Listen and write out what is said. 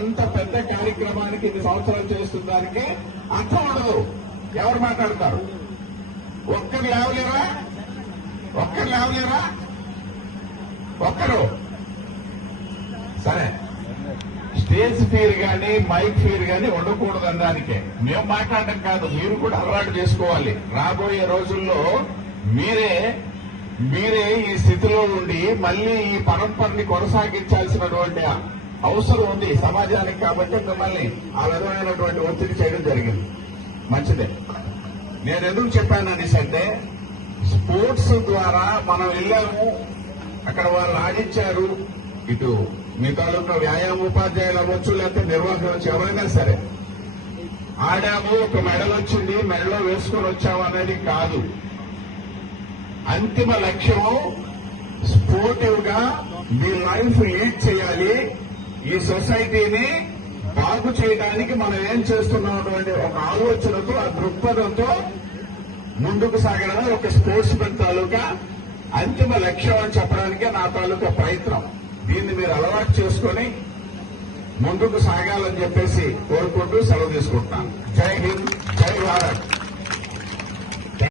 ఇంత పెద్ద కార్యక్రమానికి ఇన్ని సంవత్సరాలు చేస్తున్న దానికి అర్థం ఉండదు. ఎవరు మాట్లాడతారు? ఒక్కరు లేవలేరా? ఒక్కరు సరే, స్టేజ్ ఫీర్ గాని మైక్ ఫీర్ గాని ఉండకూడదు అనడానికే. మేము మాట్లాడటం కాదు, మీరు కూడా అలవాటు చేసుకోవాలి. రాబోయే రోజుల్లో మీరే ఈ స్థితిలో ఉండి మళ్లీ ఈ పరంపరని కొనసాగించాల్సినటువంటి అవసరం ఉంది సమాజానికి. కాబట్టి మిమ్మల్ని ఆ విధమైనటువంటి ఒత్తిడి చేయడం జరిగింది. మంచిదే. నేను ఎందుకు చెప్పాను అనేసి అంటే, స్పోర్ట్స్ ద్వారా మనం వెళ్ళాము, అక్కడ వాళ్ళు ఆడించారు. ఇటు మీ తాలూకా వ్యాయామ ఉపాధ్యాయులు అవ్వచ్చు, లేకపోతే నిర్వాహకులు అవ్వచ్చు, ఎవరైనా సరే ఆడాము, ఒక మెడల్ వచ్చింది, మెడలో వేసుకొని వచ్చాము అనేది కాదు. అంతిమ లక్ష్యం స్పోర్టివ్ గా మీ లైఫ్ లీడ్ చేయాలి. ఈ సొసైటీని బాగు చేయడానికి మనం ఏం చేస్తున్నటువంటి ఒక ఆలోచనతో, ఆ దృక్పథంతో ముందుకు సాగడమే ఒక స్పోర్ట్స్ మెన్ తాలూకా అంతిమ లక్ష్యం అని చెప్పడానికే నా తాలూకా ప్రయత్నం. దీన్ని మీరు అలవాటు చేసుకుని ముందుకు సాగాలని చెప్పేసి కోరుకుంటూ సెలవు తీసుకుంటున్నాను. జై హింద్, జై భారత్.